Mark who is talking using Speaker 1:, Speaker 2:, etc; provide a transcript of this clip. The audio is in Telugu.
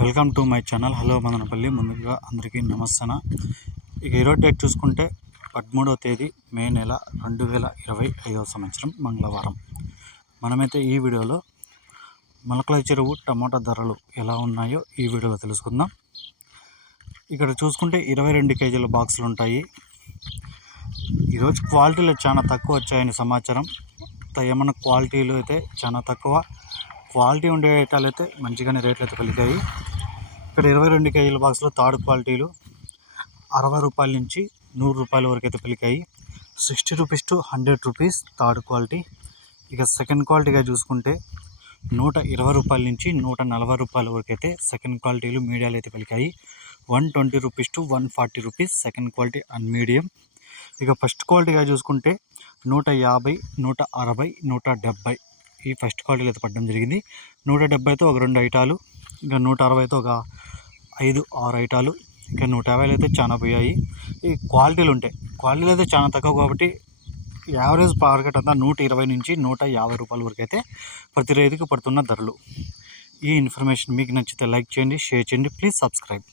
Speaker 1: Welcome to my channel. Hello Madanapalle. ముందుగా అందరికీ నమస్తన. ఇక ఈరోజు డేట్ చూసుకుంటే పదమూడవ తేదీ మే నెల రెండు వేల ఇరవై ఐదవ సంవత్సరం మంగళవారం. మనమైతే ఈ వీడియోలో మొలకల చెరువు టమాటా ధరలు ఎలా ఉన్నాయో ఈ వీడియోలో తెలుసుకుందాం. ఇక్కడ చూసుకుంటే ఇరవై రెండు కేజీల బాక్సులు ఉంటాయి. ఈరోజు క్వాలిటీలు చాలా తక్కువ వచ్చాయని సమాచారం. ఏమన్నా క్వాలిటీలు అయితే చాలా తక్కువ. క్వాలిటీ ఉండే ఐటాలు అయితే మంచిగానే రేట్లు అయితే పలికాయి. ఇక్కడ ఇరవై రెండు కేజీల బాక్స్లో థర్డ్ క్వాలిటీలు అరవై రూపాయల నుంచి నూరు రూపాయల వరకు అయితే పెలికాయి. Sixty rupees to hundred rupees third quality. ఇక సెకండ్ క్వాలిటీగా చూసుకుంటే నూట ఇరవై రూపాయల నుంచి నూట నలభై రూపాయల వరకు అయితే సెకండ్ క్వాలిటీలు మీడియాలు అయితే పెలికాయి. One twenty rupees to one forty rupees second quality and medium. ఇక ఫస్ట్ క్వాలిటీగా చూసుకుంటే నూట యాభై నూట అరవై నూట డెబ్బై ఈ ఫస్ట్ క్వాలిటీలో అయితే పడడం జరిగింది. నూట డెబ్బైతో ఒక రెండు ఐటాలు ఇంకా నూట అరవైతో ఒక ఐదు ఆరు ఐటాలు. ఇంకా నూట యాభైలు అయితే చాలా పోయాయి. ఈ క్వాలిటీలు ఉంటాయి క్వాలిటీలు అయితే చాలా తక్కువ కాబట్టి యావరేజ్ మార్కెట్ అంతా నూట ఇరవై నుంచి నూట యాభై రూపాయల వరకు అయితే ప్రతి రైతుకు పడుతున్న ధరలు. ఈ ఇన్ఫర్మేషన్ మీకు నచ్చితే లైక్ చేయండి షేర్ చేయండి ప్లీజ్ సబ్స్క్రైబ్.